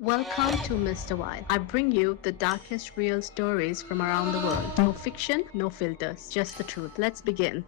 Welcome to Mr. Wild. I bring you the darkest real stories from around the world. No fiction, no filters, just the truth. Let's begin.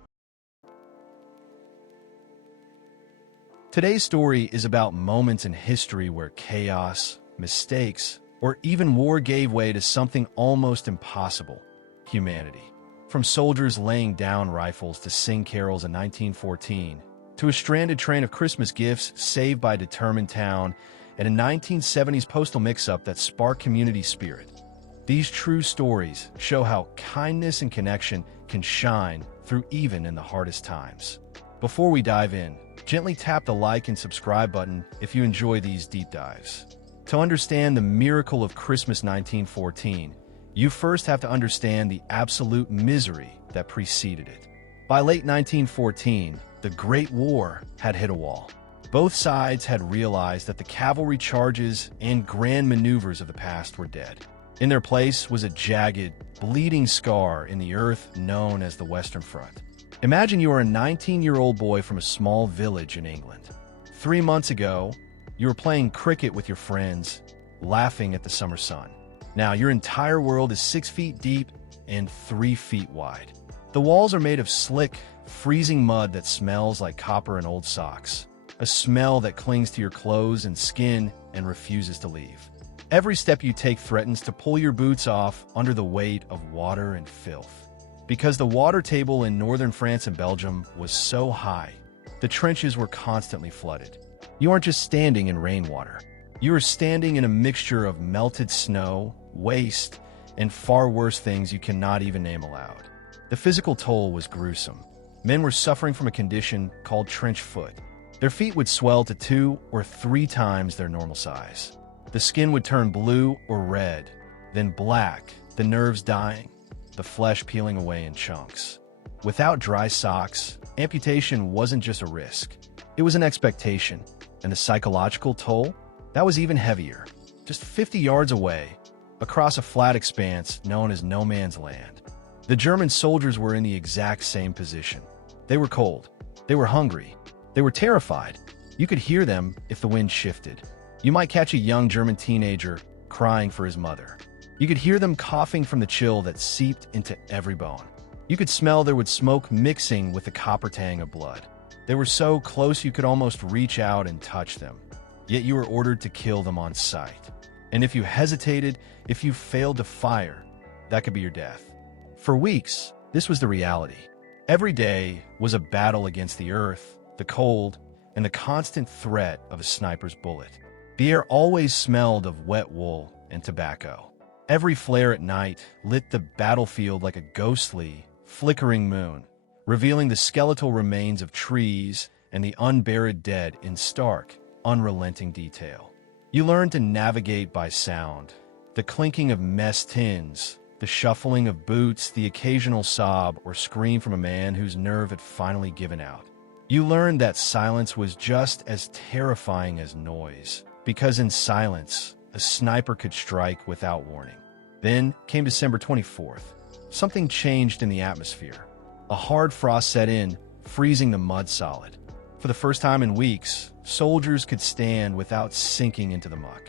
Today's story is about moments in history where chaos, mistakes, or even war gave way to something almost impossible: humanity. From soldiers laying down rifles to sing carols in 1914, to a stranded train of Christmas gifts saved by a determined town, and a 1970s postal mix-up that sparked community spirit. These true stories show how kindness and connection can shine through even in the hardest times. Before we dive in, gently tap the like and subscribe button if you enjoy these deep dives. To understand the miracle of Christmas 1914, you first have to understand the absolute misery that preceded it. By late 1914, the Great War had hit a wall. Both sides had realized that the cavalry charges and grand maneuvers of the past were dead. In their place was a jagged, bleeding scar in the earth known as the Western Front. Imagine you are a 19-year-old boy from a small village in England. 3 months ago, you were playing cricket with your friends, laughing at the summer sun. Now your entire world is 6 feet deep and 3 feet wide. The walls are made of slick, freezing mud that smells like copper and old socks. A smell that clings to your clothes and skin and refuses to leave. Every step you take threatens to pull your boots off under the weight of water and filth. Because the water table in northern France and Belgium was so high, the trenches were constantly flooded. You aren't just standing in rainwater. You are standing in a mixture of melted snow, waste, and far worse things you cannot even name aloud. The physical toll was gruesome. Men were suffering from a condition called trench foot. Their feet would swell to 2 or 3 times their normal size. The skin would turn blue or red, then black, the nerves dying, the flesh peeling away in chunks. Without dry socks, amputation wasn't just a risk. It was an expectation, and the psychological toll? That was even heavier. Just 50 yards away, across a flat expanse known as no man's land, the German soldiers were in the exact same position. They were cold. They were hungry. They were terrified. You could hear them if the wind shifted. You might catch a young German teenager crying for his mother. You could hear them coughing from the chill that seeped into every bone. You could smell there would smoke mixing with the copper tang of blood. They were so close you could almost reach out and touch them. Yet you were ordered to kill them on sight. And if you hesitated, if you failed to fire, that could be your death. For weeks, this was the reality. Every day was a battle against the earth, the cold, and the constant threat of a sniper's bullet. The air always smelled of wet wool and tobacco. Every flare at night lit the battlefield like a ghostly, flickering moon, revealing the skeletal remains of trees and the unburied dead in stark, unrelenting detail. You learned to navigate by sound, the clinking of mess tins, the shuffling of boots, the occasional sob or scream from a man whose nerve had finally given out. You learned that silence was just as terrifying as noise, because in silence, a sniper could strike without warning. Then came December 24th. Something changed in the atmosphere. A hard frost set in, freezing the mud solid. For the first time in weeks, soldiers could stand without sinking into the muck.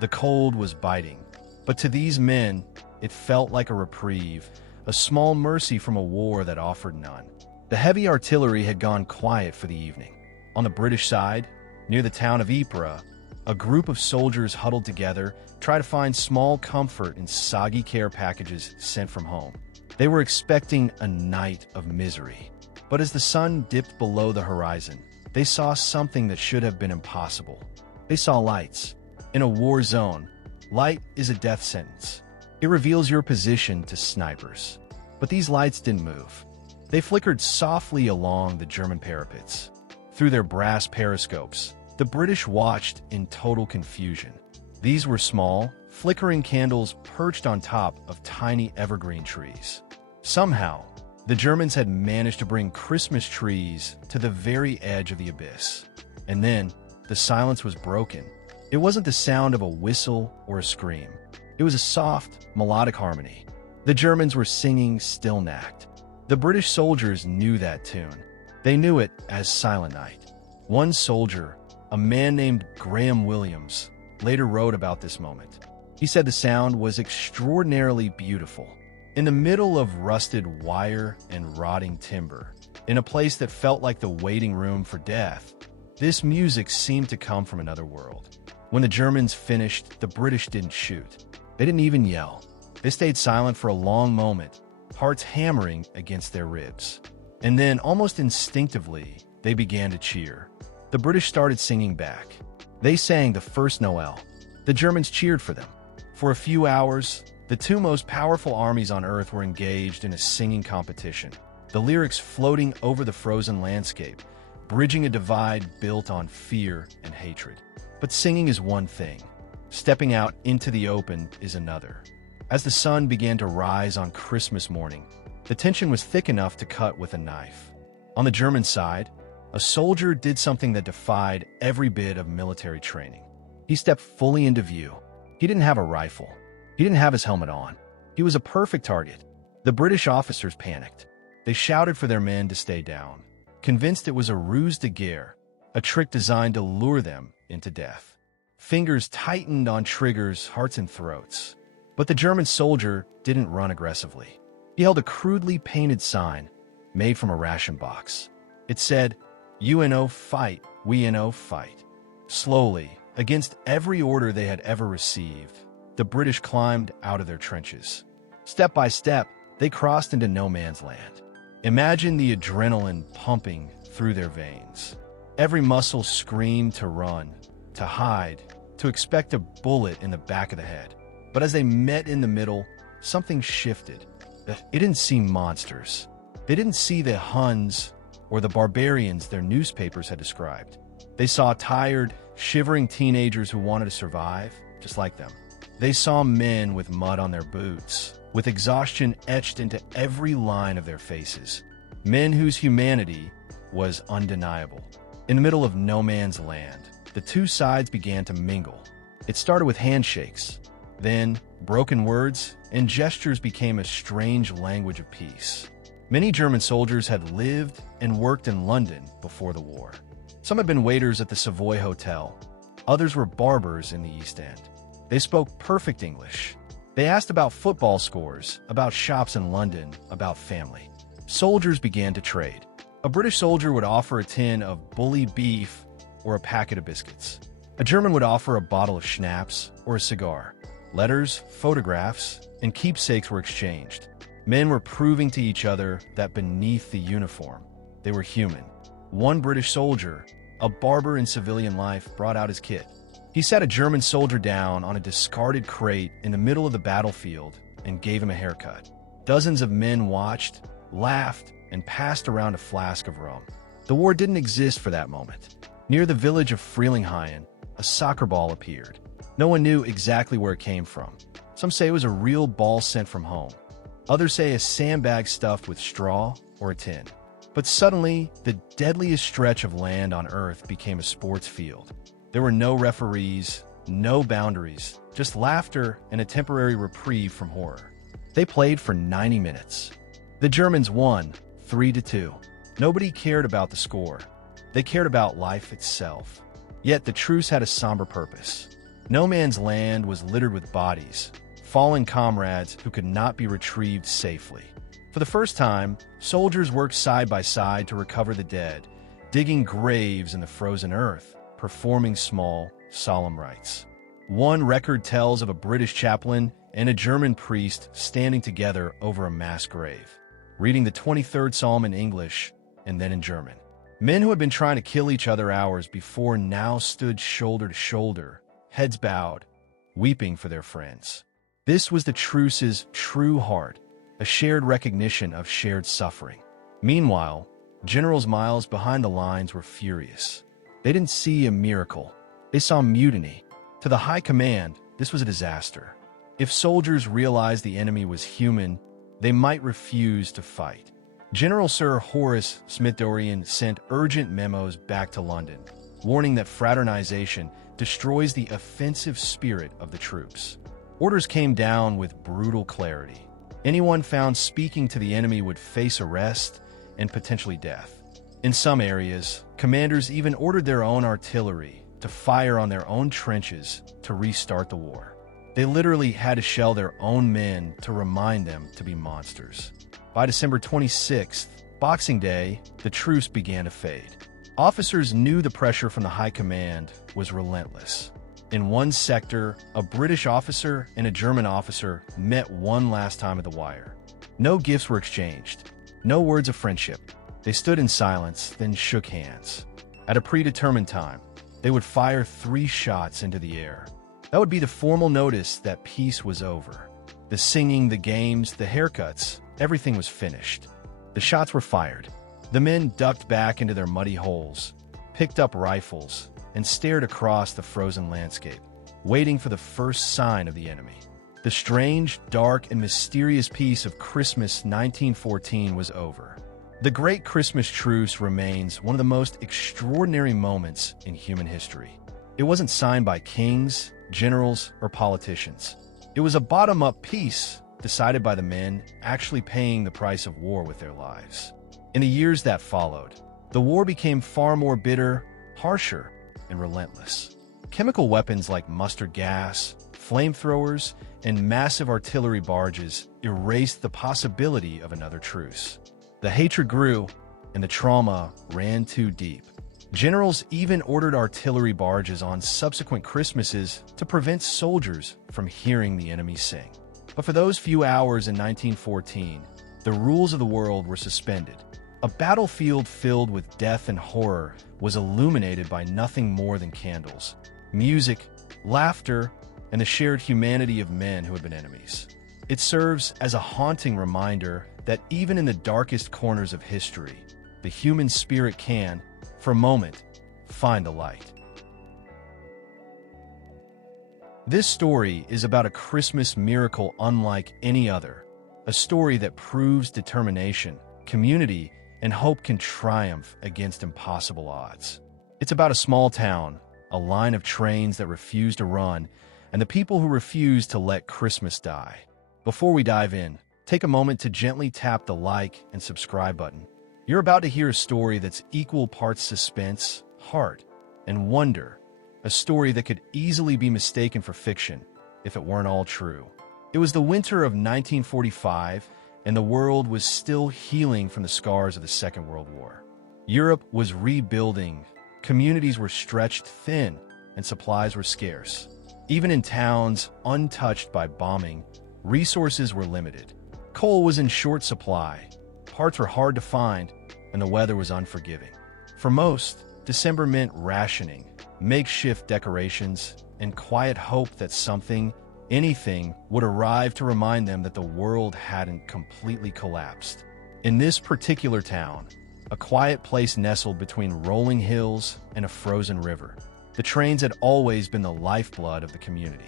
The cold was biting, but to these men, it felt like a reprieve, a small mercy from a war that offered none. The heavy artillery had gone quiet for the evening. On the British side, near the town of Ypres, a group of soldiers huddled together, tried to find small comfort in soggy care packages sent from home. They were expecting a night of misery. But as the sun dipped below the horizon, they saw something that should have been impossible. They saw lights. In a war zone, light is a death sentence. It reveals your position to snipers. But these lights didn't move. They flickered softly along the German parapets. Through their brass periscopes, the British watched in total confusion. These were small, flickering candles perched on top of tiny evergreen trees. Somehow, the Germans had managed to bring Christmas trees to the very edge of the abyss. And then, the silence was broken. It wasn't the sound of a whistle or a scream. It was a soft, melodic harmony. The Germans were singing Still Nacht. The British soldiers knew that tune. They knew it as Silent Night. One soldier, a man named Graham Williams, later wrote about this moment. He said the sound was extraordinarily beautiful. In the middle of rusted wire and rotting timber, in a place that felt like the waiting room for death, this music seemed to come from another world. When the Germans finished, the British didn't shoot. They didn't even yell. They stayed silent for a long moment, hearts hammering against their ribs. And then, almost instinctively, they began to cheer. The British started singing back. They sang the first Noel. The Germans cheered for them. For a few hours, the two most powerful armies on Earth were engaged in a singing competition, the lyrics floating over the frozen landscape, bridging a divide built on fear and hatred. But singing is one thing. Stepping out into the open is another. As the sun began to rise on Christmas morning, the tension was thick enough to cut with a knife. On the German side, a soldier did something that defied every bit of military training. He stepped fully into view. He didn't have a rifle. He didn't have his helmet on. He was a perfect target. The British officers panicked. They shouted for their men to stay down, convinced it was a ruse de guerre, a trick designed to lure them into death. Fingers tightened on triggers, hearts and throats. But the German soldier didn't run aggressively. He held a crudely painted sign made from a ration box. It said, "UNO fight, we NO fight." Slowly, against every order they had ever received, the British climbed out of their trenches. Step by step, they crossed into no man's land. Imagine the adrenaline pumping through their veins. Every muscle screamed to run, to hide, to expect a bullet in the back of the head. But as they met in the middle, something shifted. It didn't see monsters. They didn't see the Huns or the barbarians their newspapers had described. They saw tired, shivering teenagers who wanted to survive, just like them. They saw men with mud on their boots, with exhaustion etched into every line of their faces. Men whose humanity was undeniable. In the middle of no man's land, the two sides began to mingle. It started with handshakes. Then, broken words and gestures became a strange language of peace. Many German soldiers had lived and worked in London before the war. Some had been waiters at the Savoy Hotel. Others were barbers in the East End. They spoke perfect English. They asked about football scores, about shops in London, about family. Soldiers began to trade. A British soldier would offer a tin of bully beef or a packet of biscuits. A German would offer a bottle of schnapps or a cigar. Letters, photographs, and keepsakes were exchanged. Men were proving to each other that beneath the uniform, they were human. One British soldier, a barber in civilian life, brought out his kit. He sat a German soldier down on a discarded crate in the middle of the battlefield and gave him a haircut. Dozens of men watched, laughed, and passed around a flask of rum. The war didn't exist for that moment. Near the village of Frelinghien, a soccer ball appeared. No one knew exactly where it came from. Some say it was a real ball sent from home. Others say a sandbag stuffed with straw or a tin. But suddenly, the deadliest stretch of land on Earth became a sports field. There were no referees, no boundaries, just laughter and a temporary reprieve from horror. They played for 90 minutes. The Germans won, 3-2. Nobody cared about the score. They cared about life itself. Yet the truce had a somber purpose. No man's land was littered with bodies, fallen comrades who could not be retrieved safely. For the first time, soldiers worked side by side to recover the dead, digging graves in the frozen earth, performing small, solemn rites. One record tells of a British chaplain and a German priest standing together over a mass grave, reading the 23rd Psalm in English and then in German. Men who had been trying to kill each other hours before now stood shoulder to shoulder, heads bowed, weeping for their friends. This was the truce's true heart, a shared recognition of shared suffering. Meanwhile, generals miles behind the lines were furious. They didn't see a miracle. They saw mutiny. To the high command, this was a disaster. If soldiers realized the enemy was human, they might refuse to fight. General Sir Horace Smith-Dorrien sent urgent memos back to London, warning that fraternization destroys the offensive spirit of the troops. Orders came down with brutal clarity. Anyone found speaking to the enemy would face arrest and potentially death. In some areas, commanders even ordered their own artillery to fire on their own trenches to restart the war. They literally had to shell their own men to remind them to be monsters. By December 26th, Boxing Day, the truce began to fade. Officers knew the pressure from the high command was relentless. In one sector, a British officer and a German officer met one last time at the wire. No gifts were exchanged. No words of friendship. They stood in silence, then shook hands. At a predetermined time, they would fire 3 shots into the air. That would be the formal notice that peace was over. The singing, the games, the haircuts, everything was finished. The shots were fired. The men ducked back into their muddy holes, picked up rifles, and stared across the frozen landscape, waiting for the first sign of the enemy. The strange, dark, and mysterious peace of Christmas 1914 was over. The Great Christmas Truce remains one of the most extraordinary moments in human history. It wasn't signed by kings, generals, or politicians. It was a bottom-up peace decided by the men actually paying the price of war with their lives. In the years that followed, the war became far more bitter, harsher, and relentless. Chemical weapons like mustard gas, flamethrowers, and massive artillery barges erased the possibility of another truce. The hatred grew, and the trauma ran too deep. Generals even ordered artillery barges on subsequent Christmases to prevent soldiers from hearing the enemy sing. But for those few hours in 1914, the rules of the world were suspended. A battlefield filled with death and horror was illuminated by nothing more than candles, music, laughter, and the shared humanity of men who had been enemies. It serves as a haunting reminder that even in the darkest corners of history, the human spirit can, for a moment, find the light. This story is about a Christmas miracle unlike any other, a story that proves determination, community, and hope can triumph against impossible odds. It's about a small town, a line of trains that refuse to run, and the people who refuse to let Christmas die. Before we dive in, take a moment to gently tap the like and subscribe button. You're about to hear a story that's equal parts suspense, heart, and wonder, a story that could easily be mistaken for fiction if it weren't all true. It was the winter of 1945, and the world was still healing from the scars of the Second World War. Europe was rebuilding, communities were stretched thin, and supplies were scarce. Even in towns untouched by bombing, resources were limited. Coal was in short supply, parts were hard to find, and the weather was unforgiving. For most, December meant rationing, makeshift decorations, and quiet hope that something, anything, would arrive to remind them that the world hadn't completely collapsed. In this particular town, a quiet place nestled between rolling hills and a frozen river, the trains had always been the lifeblood of the community.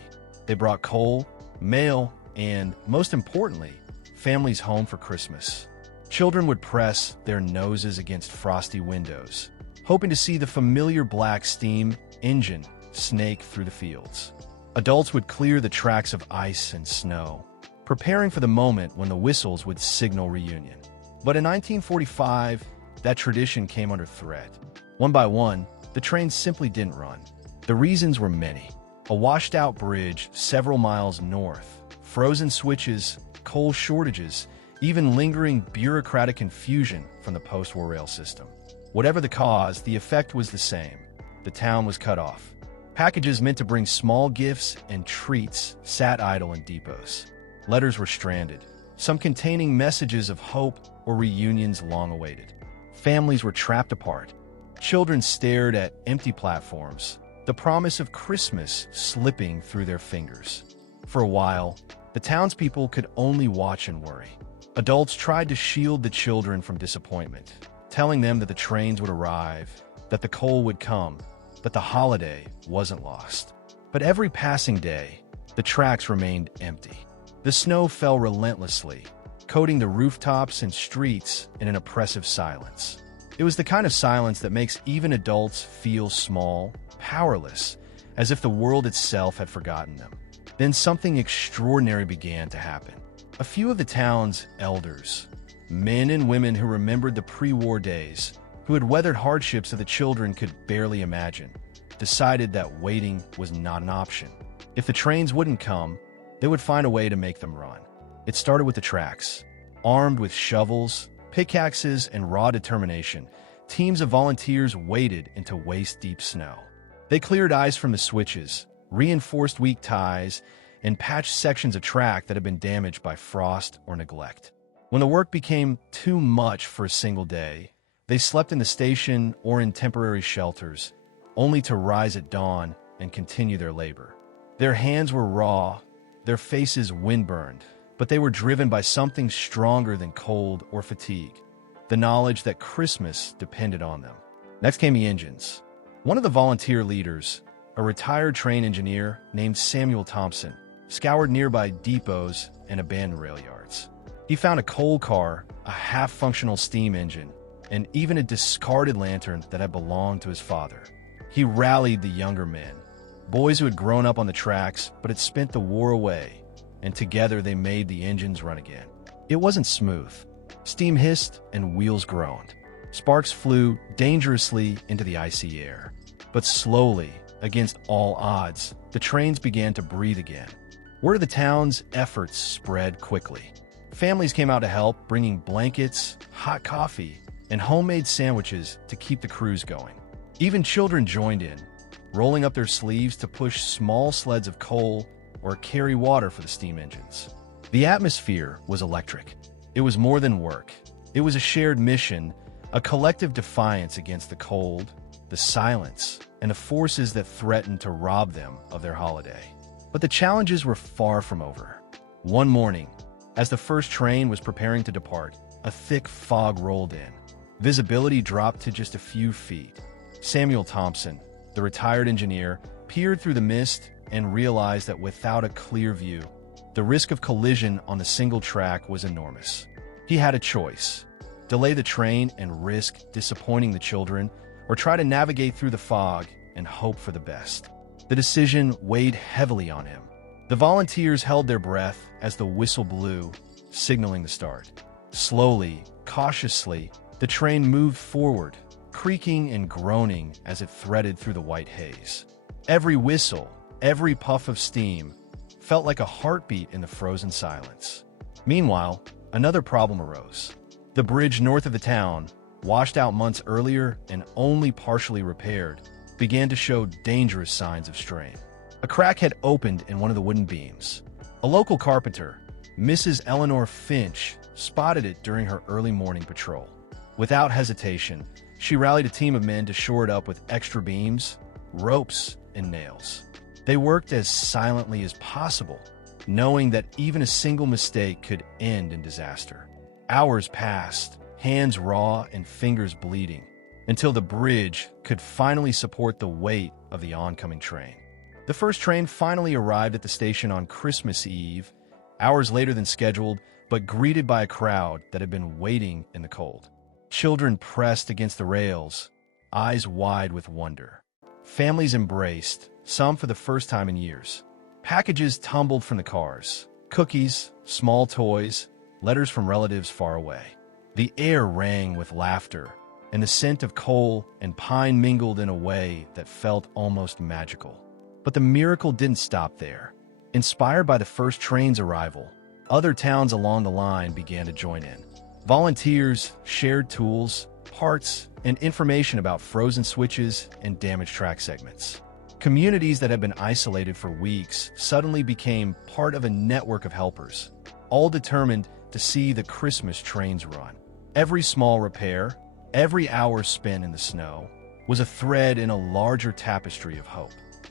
They brought coal, mail, and, most importantly, families home for Christmas. Children would press their noses against frosty windows, hoping to see the familiar black steam engine snake through the fields. Adults would clear the tracks of ice and snow, preparing for the moment when the whistles would signal reunion. But in 1945, that tradition came under threat. One by one, the trains simply didn't run. The reasons were many. A washed-out bridge several miles north, frozen switches, coal shortages, even lingering bureaucratic confusion from the post-war rail system. Whatever the cause, the effect was the same. The town was cut off. Packages meant to bring small gifts and treats sat idle in depots. Letters were stranded, some containing messages of hope or reunions long awaited. Families were trapped apart. Children stared at empty platforms, the promise of Christmas slipping through their fingers. For a while, the townspeople could only watch and worry. Adults tried to shield the children from disappointment, telling them that the trains would arrive, that the coal would come, that the holiday wasn't lost. But every passing day, the tracks remained empty. The snow fell relentlessly, coating the rooftops and streets in an oppressive silence. It was the kind of silence that makes even adults feel small, powerless, as if the world itself had forgotten them. Then something extraordinary began to happen. A few of the town's elders, men and women who remembered the pre-war days, who had weathered hardships that the children could barely imagine, decided that waiting was not an option. If the trains wouldn't come, they would find a way to make them run. It started with the tracks. Armed with shovels, pickaxes, and raw determination, teams of volunteers waded into waist-deep snow. They cleared ice from the switches, reinforced weak ties, and patched sections of track that had been damaged by frost or neglect. When the work became too much for a single day, they slept in the station or in temporary shelters, only to rise at dawn and continue their labor. Their hands were raw, their faces windburned, but they were driven by something stronger than cold or fatigue, the knowledge that Christmas depended on them. Next came the engines. One of the volunteer leaders, a retired train engineer named Samuel Thompson, scoured nearby depots and abandoned rail yards. He found a coal car, a half-functional steam engine, and even a discarded lantern that had belonged to his father. He rallied the younger men, boys who had grown up on the tracks but had spent the war away, and together they made the engines run again. It wasn't smooth. Steam hissed and wheels groaned. Sparks flew dangerously into the icy air. But slowly, against all odds, the trains began to breathe again. Word of the town's efforts spread quickly. Families came out to help, bringing blankets, hot coffee, and homemade sandwiches to keep the crews going. Even children joined in, rolling up their sleeves to push small sleds of coal or carry water for the steam engines. The atmosphere was electric. It was more than work. It was a shared mission, a collective defiance against the cold, the silence, and the forces that threatened to rob them of their holiday. But the challenges were far from over. One morning, as the first train was preparing to depart, a thick fog rolled in. Visibility dropped to just a few feet. Samuel Thompson, the retired engineer, peered through the mist and realized that without a clear view, the risk of collision on the single track was enormous. He had a choice: delay the train and risk disappointing the children, or try to navigate through the fog and hope for the best. The decision weighed heavily on him. The volunteers held their breath as the whistle blew, signaling the start. Slowly, cautiously, the train moved forward, creaking and groaning as it threaded through the white haze. Every whistle, every puff of steam, felt like a heartbeat in the frozen silence. Meanwhile, another problem arose. The bridge north of the town, washed out months earlier and only partially repaired, began to show dangerous signs of strain. A crack had opened in one of the wooden beams. A local carpenter, Mrs. Eleanor Finch, spotted it during her early morning patrol. Without hesitation, she rallied a team of men to shore it up with extra beams, ropes, and nails. They worked as silently as possible, knowing that even a single mistake could end in disaster. Hours passed, hands raw and fingers bleeding, until the bridge could finally support the weight of the oncoming train. The first train finally arrived at the station on Christmas Eve, hours later than scheduled, but greeted by a crowd that had been waiting in the cold. Children pressed against the rails, eyes wide with wonder. Families embraced, some for the first time in years. Packages tumbled from the cars: cookies, small toys, letters from relatives far away. The air rang with laughter, and the scent of coal and pine mingled in a way that felt almost magical. But the miracle didn't stop there. Inspired by the first train's arrival, other towns along the line began to join in. Volunteers shared tools, parts, and information about frozen switches and damaged track segments. Communities that had been isolated for weeks suddenly became part of a network of helpers, all determined to see the Christmas trains run. Every small repair, every hour spent in the snow, was a thread in a larger tapestry of hope.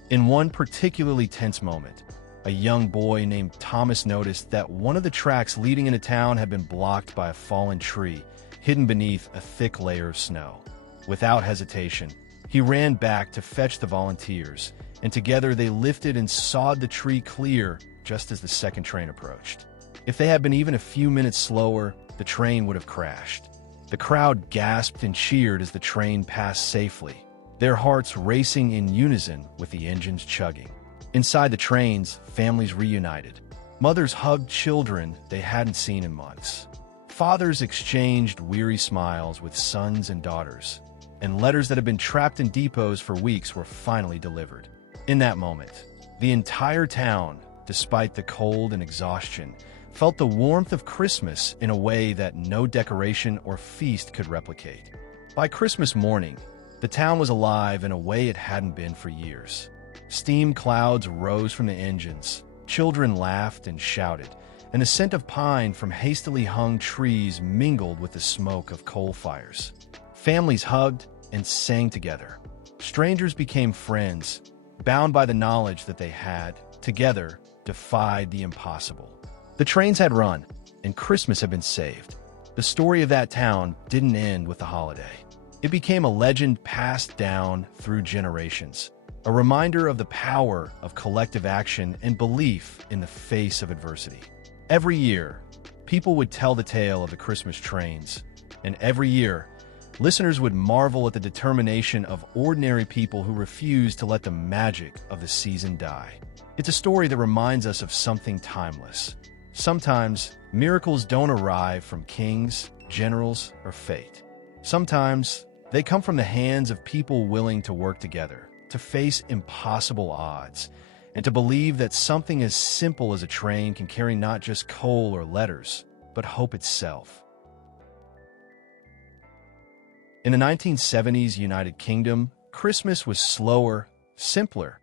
In one particularly tense moment, a young boy named Thomas noticed that one of the tracks leading into town had been blocked by a fallen tree, hidden beneath a thick layer of snow. Without hesitation, he ran back to fetch the volunteers, and together they lifted and sawed the tree clear just as the second train approached. If they had been even a few minutes slower, the train would have crashed. The crowd gasped and cheered as the train passed safely, their hearts racing in unison with the engines chugging. Inside the trains, families reunited. Mothers hugged children they hadn't seen in months. Fathers exchanged weary smiles with sons and daughters. and letters that had been trapped in depots for weeks were finally delivered. In that moment, the entire town, despite the cold and exhaustion, felt the warmth of Christmas in a way that no decoration or feast could replicate. By Christmas morning, the town was alive in a way it hadn't been for years. Steam clouds rose from the engines, children laughed and shouted, and the scent of pine from hastily hung trees mingled with the smoke of coal fires. Families hugged and sang together. Strangers became friends, bound by the knowledge that they had, together, defied the impossible. The trains had run, and Christmas had been saved. The story of that town didn't end with the holiday. It became a legend passed down through generations, a reminder of the power of collective action and belief in the face of adversity. Every year, people would tell the tale of the Christmas trains, and every year, listeners would marvel at the determination of ordinary people who refused to let the magic of the season die. It's a story that reminds us of something timeless. Sometimes, miracles don't arrive from kings, generals, or fate. Sometimes, they come from the hands of people willing to work together, to face impossible odds, and to believe that something as simple as a train can carry not just coal or letters, but hope itself. In the 1970s United Kingdom, Christmas was slower, simpler,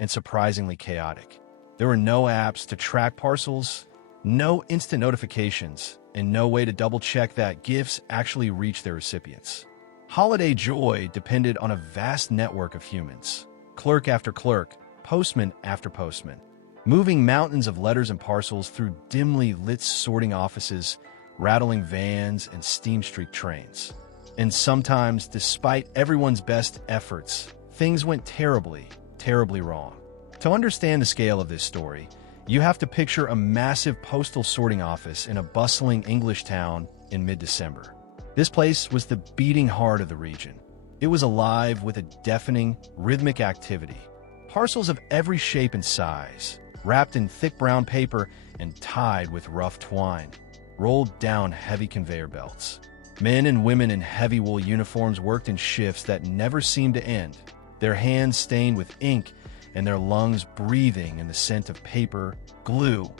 and surprisingly chaotic. There were no apps to track parcels, no instant notifications, and no way to double-check that gifts actually reach their recipients. Holiday joy depended on a vast network of humans, clerk after clerk, postman after postman, moving mountains of letters and parcels through dimly lit sorting offices, rattling vans, and steam-streaked trains. And sometimes, despite everyone's best efforts, things went terribly, terribly wrong. To understand the scale of this story, you have to picture a massive postal sorting office in a bustling English town in mid-December. This place was the beating heart of the region. It was alive with a deafening, rhythmic activity. Parcels of every shape and size, wrapped in thick brown paper and tied with rough twine, rolled down heavy conveyor belts. Men and women in heavy wool uniforms worked in shifts that never seemed to end, their hands stained with ink and their lungs breathing in the scent of paper, glue,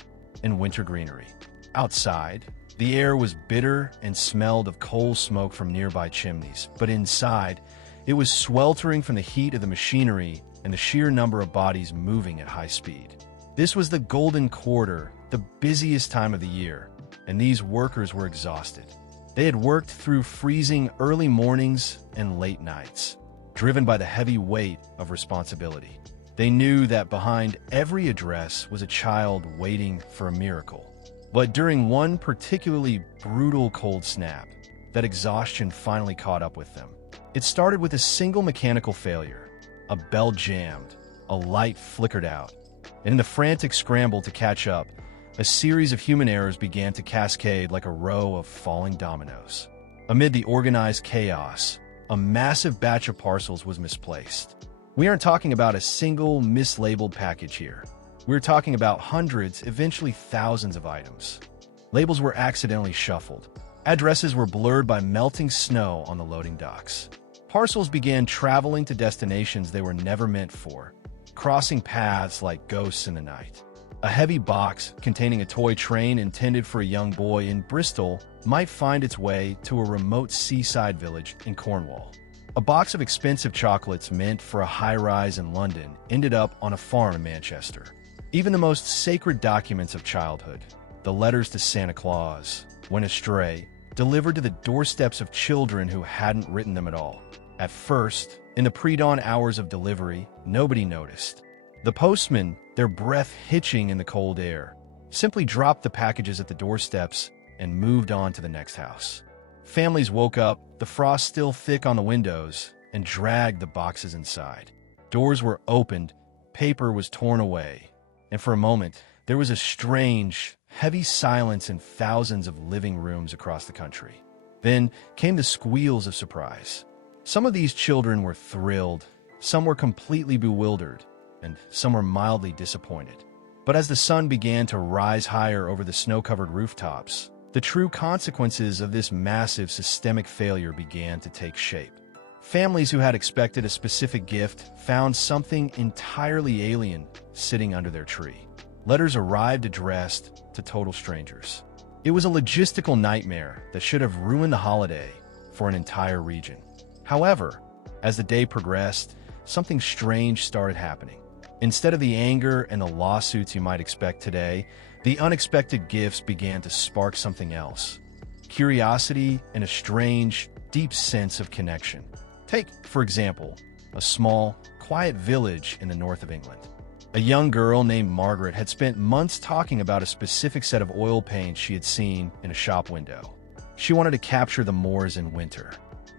and winter greenery. Outside, the air was bitter and smelled of coal smoke from nearby chimneys, but inside, it was sweltering from the heat of the machinery and the sheer number of bodies moving at high speed. This was the golden quarter, the busiest time of the year, and these workers were exhausted. They had worked through freezing early mornings and late nights, driven by the heavy weight of responsibility. They knew that behind every address was a child waiting for a miracle. But during one particularly brutal cold snap, that exhaustion finally caught up with them. It started with a single mechanical failure. A bell jammed, a light flickered out, and in the frantic scramble to catch up, a series of human errors began to cascade like a row of falling dominoes. Amid the organized chaos, a massive batch of parcels was misplaced. We aren't talking about a single mislabeled package here. We're talking about hundreds, eventually thousands of items. Labels were accidentally shuffled. Addresses were blurred by melting snow on the loading docks. Parcels began traveling to destinations they were never meant for, crossing paths like ghosts in the night. A heavy box containing a toy train intended for a young boy in Bristol might find its way to a remote seaside village in Cornwall. A box of expensive chocolates meant for a high-rise in London ended up on a farm in Manchester. Even the most sacred documents of childhood, the letters to Santa Claus, went astray, delivered to the doorsteps of children who hadn't written them at all. At first, in the pre-dawn hours of delivery, nobody noticed. The postmen, their breath hitching in the cold air, simply dropped the packages at the doorsteps and moved on to the next house. Families woke up, the frost still thick on the windows, and dragged the boxes inside. Doors were opened, paper was torn away, and for a moment, there was a strange, heavy silence in thousands of living rooms across the country. Then came the squeals of surprise. Some of these children were thrilled, some were completely bewildered, and some were mildly disappointed. But as the sun began to rise higher over the snow-covered rooftops, the true consequences of this massive systemic failure began to take shape. Families who had expected a specific gift found something entirely alien sitting under their tree. Letters arrived addressed to total strangers. It was a logistical nightmare that should have ruined the holiday for an entire region. However, as the day progressed, something strange started happening. Instead of the anger and the lawsuits you might expect today, the unexpected gifts began to spark something else. Curiosity and a strange, deep sense of connection. Take, for example, a small, quiet village in the north of England. A young girl named Margaret had spent months talking about a specific set of oil paints she had seen in a shop window. She wanted to capture the moors in winter.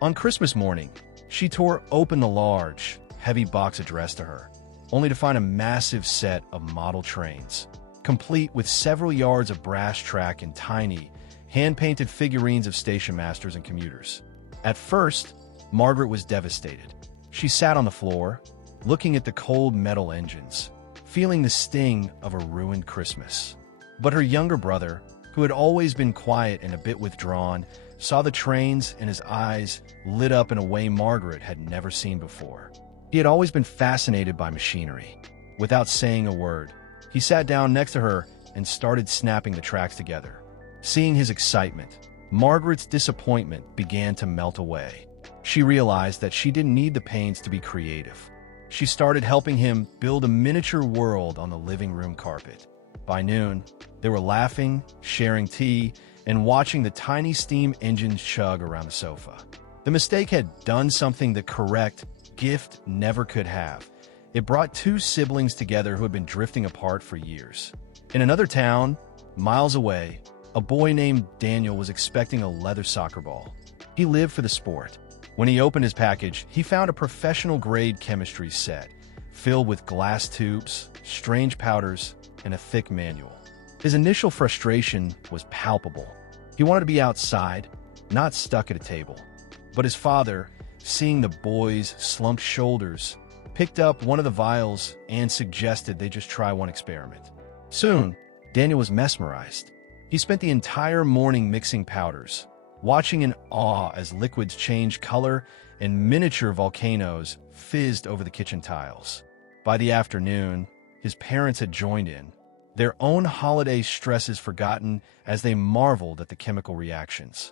On Christmas morning, she tore open the large, heavy box addressed to her, only to find a massive set of model trains, complete with several yards of brass track and tiny, hand-painted figurines of station masters and commuters. At first, Margaret was devastated. She sat on the floor, looking at the cold metal engines, feeling the sting of a ruined Christmas. But her younger brother, who had always been quiet and a bit withdrawn, saw the trains and his eyes lit up in a way Margaret had never seen before. He had always been fascinated by machinery. Without saying a word, he sat down next to her and started snapping the tracks together. Seeing his excitement, Margaret's disappointment began to melt away. She realized that she didn't need the paints to be creative. She started helping him build a miniature world on the living room carpet. By noon, they were laughing, sharing tea, and watching the tiny steam engines chug around the sofa. The mistake had done something the correct gift never could have. It brought two siblings together who had been drifting apart for years. In another town, miles away, a boy named Daniel was expecting a leather soccer ball. He lived for the sport. When he opened his package, he found a professional-grade chemistry set, filled with glass tubes, strange powders, and a thick manual. His initial frustration was palpable. He wanted to be outside, not stuck at a table. But his father, seeing the boy's slumped shoulders, picked up one of the vials and suggested they just try one experiment. Soon, Daniel was mesmerized. He spent the entire morning mixing powders, watching in awe as liquids changed color and miniature volcanoes fizzed over the kitchen tiles. By the afternoon, his parents had joined in, their own holiday stresses forgotten as they marveled at the chemical reactions.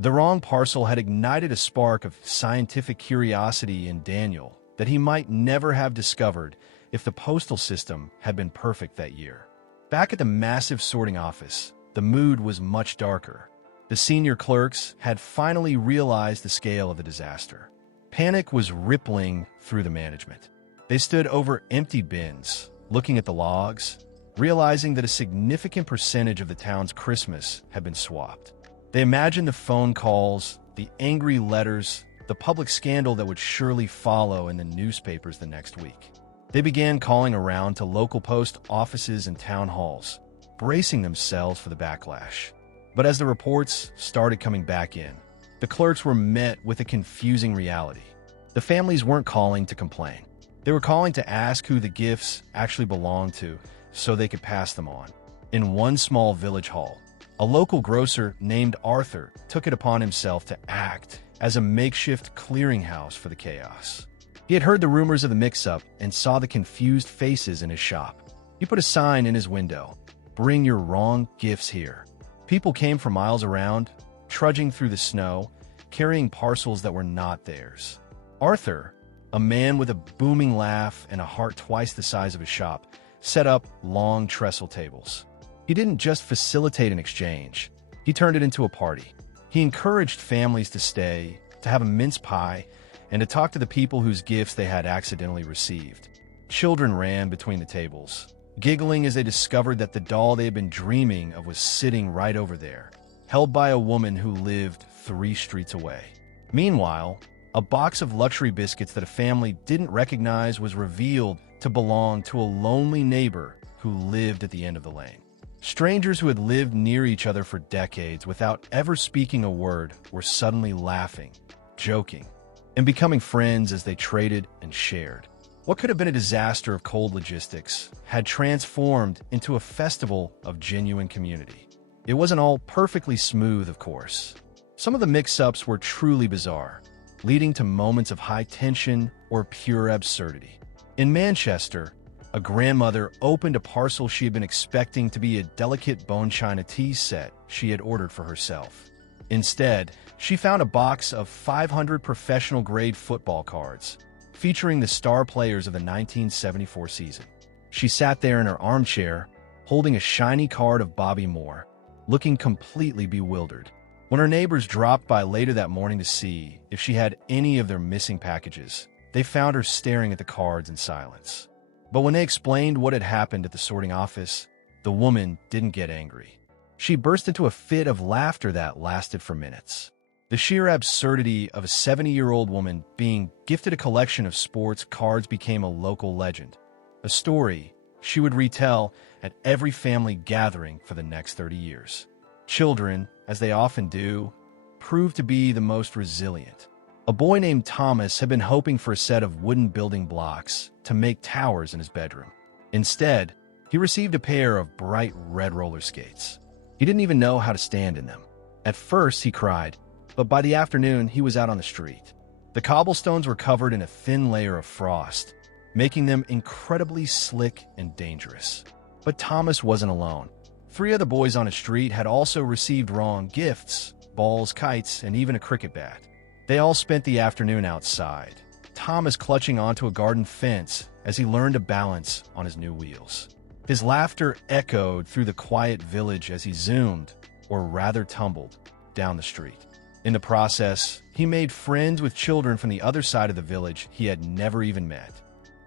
The wrong parcel had ignited a spark of scientific curiosity in Daniel that he might never have discovered if the postal system had been perfect that year. Back at the massive sorting office, the mood was much darker. The senior clerks had finally realized the scale of the disaster. Panic was rippling through the management. They stood over empty bins, looking at the logs, realizing that a significant percentage of the town's Christmas had been swapped. They imagined the phone calls, the angry letters, the public scandal that would surely follow in the newspapers the next week. They began calling around to local post offices and town halls, bracing themselves for the backlash. But as the reports started coming back in, the clerks were met with a confusing reality. The families weren't calling to complain. They were calling to ask who the gifts actually belonged to so they could pass them on. In one small village hall, a local grocer named Arthur took it upon himself to act as a makeshift clearinghouse for the chaos. He had heard the rumors of the mix-up and saw the confused faces in his shop. He put a sign in his window, "Bring your wrong gifts here." People came from miles around, trudging through the snow, carrying parcels that were not theirs. Arthur, a man with a booming laugh and a heart twice the size of his shop, set up long trestle tables. He didn't just facilitate an exchange, he turned it into a party. He encouraged families to stay, to have a mince pie, and to talk to the people whose gifts they had accidentally received. Children ran between the tables, giggling as they discovered that the doll they had been dreaming of was sitting right over there, held by a woman who lived 3 streets away. Meanwhile, a box of luxury biscuits that a family didn't recognize was revealed to belong to a lonely neighbor who lived at the end of the lane. Strangers who had lived near each other for decades without ever speaking a word were suddenly laughing, joking, and becoming friends as they traded and shared. What could have been a disaster of cold logistics had transformed into a festival of genuine community. It wasn't all perfectly smooth, of course. Some of the mix-ups were truly bizarre. leading to moments of high tension or pure absurdity. In Manchester, a grandmother opened a parcel she had been expecting to be a delicate bone china tea set she had ordered for herself. Instead, she found a box of 500 professional-grade football cards, featuring the star players of the 1974 season. She sat there in her armchair, holding a shiny card of Bobby Moore, looking completely bewildered. When her neighbors dropped by later that morning to see if she had any of their missing packages, they found her staring at the cards in silence. But when they explained what had happened at the sorting office, the woman didn't get angry. She burst into a fit of laughter that lasted for minutes. The sheer absurdity of a 70-year-old woman being gifted a collection of sports cards became a local legend, a story she would retell at every family gathering for the next 30 years. Children, as they often do, proved to be the most resilient. A boy named Thomas had been hoping for a set of wooden building blocks to make towers in his bedroom. Instead, he received a pair of bright red roller skates. He didn't even know how to stand in them. At first, he cried, but by the afternoon, he was out on the street. The cobblestones were covered in a thin layer of frost, making them incredibly slick and dangerous. But Thomas wasn't alone. 3 other boys on his street had also received wrong gifts: balls, kites, and even a cricket bat. They all spent the afternoon outside, Thomas clutching onto a garden fence as he learned to balance on his new wheels. His laughter echoed through the quiet village as he zoomed, or rather tumbled, down the street. In the process, he made friends with children from the other side of the village he had never even met.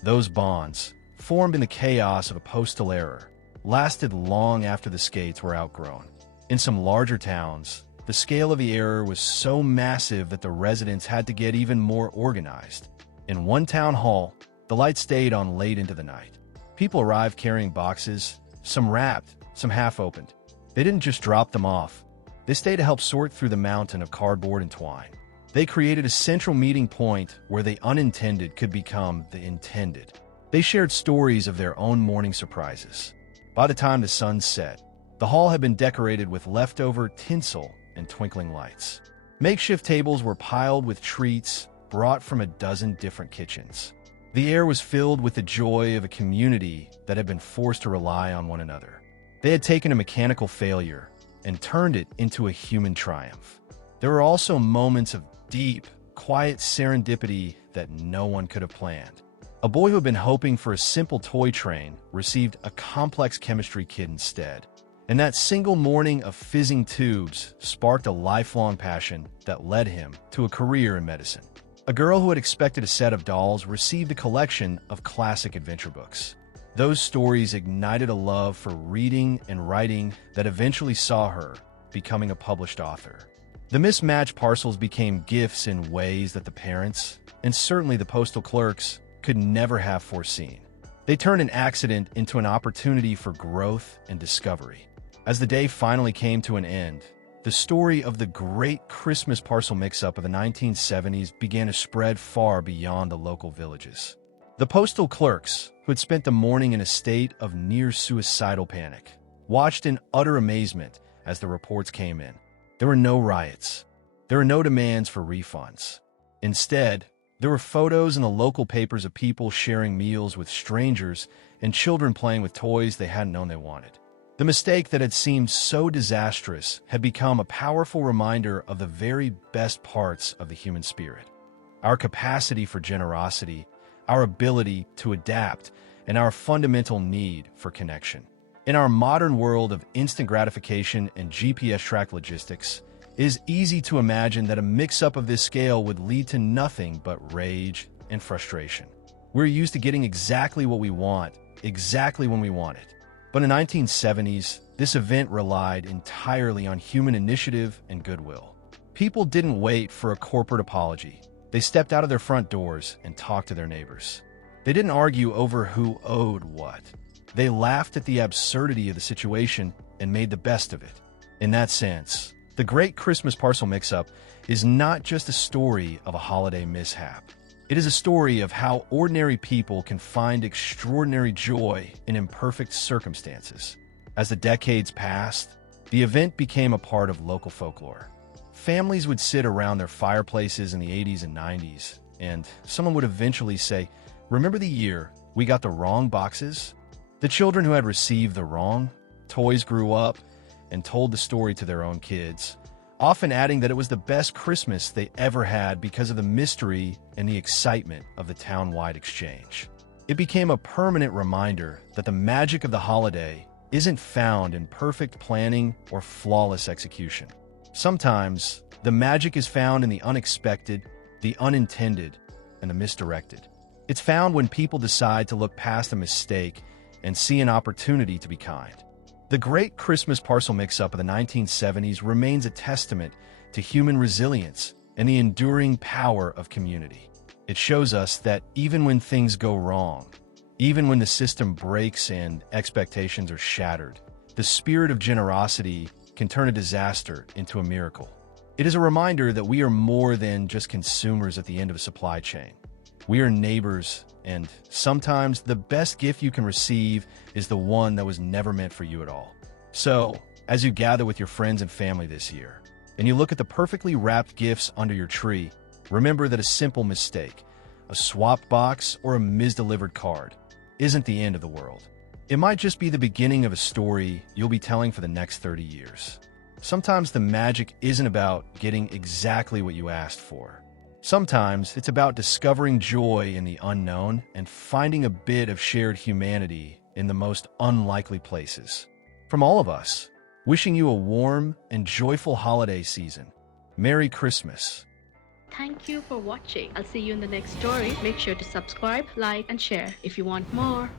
Those bonds, formed in the chaos of a postal error, lasted long after the skates were outgrown. In some larger towns, the scale of the error was so massive that the residents had to get even more organized. In one town hall, the lights stayed on late into the night. People arrived carrying boxes, some wrapped, some half-opened. They didn't just drop them off. They stayed to help sort through the mountain of cardboard and twine. They created a central meeting point where the unintended could become the intended. They shared stories of their own morning surprises. By the time the sun set, the hall had been decorated with leftover tinsel and twinkling lights. Makeshift tables were piled with treats brought from a dozen different kitchens. The air was filled with the joy of a community that had been forced to rely on one another. They had taken a mechanical failure and turned it into a human triumph. There were also moments of deep, quiet serendipity that no one could have planned. A boy who had been hoping for a simple toy train received a complex chemistry kit instead. And that single morning of fizzing tubes sparked a lifelong passion that led him to a career in medicine. A girl who had expected a set of dolls received a collection of classic adventure books. Those stories ignited a love for reading and writing that eventually saw her becoming a published author. The mismatched parcels became gifts in ways that the parents, and certainly the postal clerks, could never have foreseen. They turned an accident into an opportunity for growth and discovery. As the day finally came to an end, the story of the great Christmas parcel mix-up of the 1970s began to spread far beyond the local villages. The postal clerks, who had spent the morning in a state of near-suicidal panic, watched in utter amazement as the reports came in. There were no riots. There were no demands for refunds. Instead, there were photos in the local papers of people sharing meals with strangers and children playing with toys they hadn't known they wanted. The mistake that had seemed so disastrous had become a powerful reminder of the very best parts of the human spirit. Our capacity for generosity, our ability to adapt, and our fundamental need for connection. In our modern world of instant gratification and GPS-tracked logistics, it is easy to imagine that a mix-up of this scale would lead to nothing but rage and frustration. We're used to getting exactly what we want, exactly when we want it. But in the 1970s, this event relied entirely on human initiative and goodwill. People didn't wait for a corporate apology. They stepped out of their front doors and talked to their neighbors. They didn't argue over who owed what. They laughed at the absurdity of the situation and made the best of it. In that sense, the Great Christmas Parcel Mix-Up is not just a story of a holiday mishap. It is a story of how ordinary people can find extraordinary joy in imperfect circumstances. As the decades passed, the event became a part of local folklore. Families would sit around their fireplaces in the 80s and 90s, and someone would eventually say, "Remember the year we got the wrong boxes?" The children who had received the wrong toys grew up and told the story to their own kids, often adding that it was the best Christmas they ever had because of the mystery and the excitement of the town-wide exchange. It became a permanent reminder that the magic of the holiday isn't found in perfect planning or flawless execution. Sometimes, the magic is found in the unexpected, the unintended, and the misdirected. It's found when people decide to look past a mistake and see an opportunity to be kind. The Great Christmas Parcel Mix-Up of the 1970s remains a testament to human resilience and the enduring power of community. It shows us that even when things go wrong, even when the system breaks and expectations are shattered, the spirit of generosity can turn a disaster into a miracle. It is a reminder that we are more than just consumers at the end of a supply chain. We are neighbors, and sometimes the best gift you can receive is the one that was never meant for you at all. So, as you gather with your friends and family this year, and you look at the perfectly wrapped gifts under your tree, remember that a simple mistake, a swapped box, or a misdelivered card, isn't the end of the world. It might just be the beginning of a story you'll be telling for the next 30 years. Sometimes the magic isn't about getting exactly what you asked for. Sometimes it's about discovering joy in the unknown and finding a bit of shared humanity in the most unlikely places. From all of us, wishing you a warm and joyful holiday season. Merry Christmas. Thank you for watching. I'll see you in the next story. Make sure to subscribe, like, and share if you want more.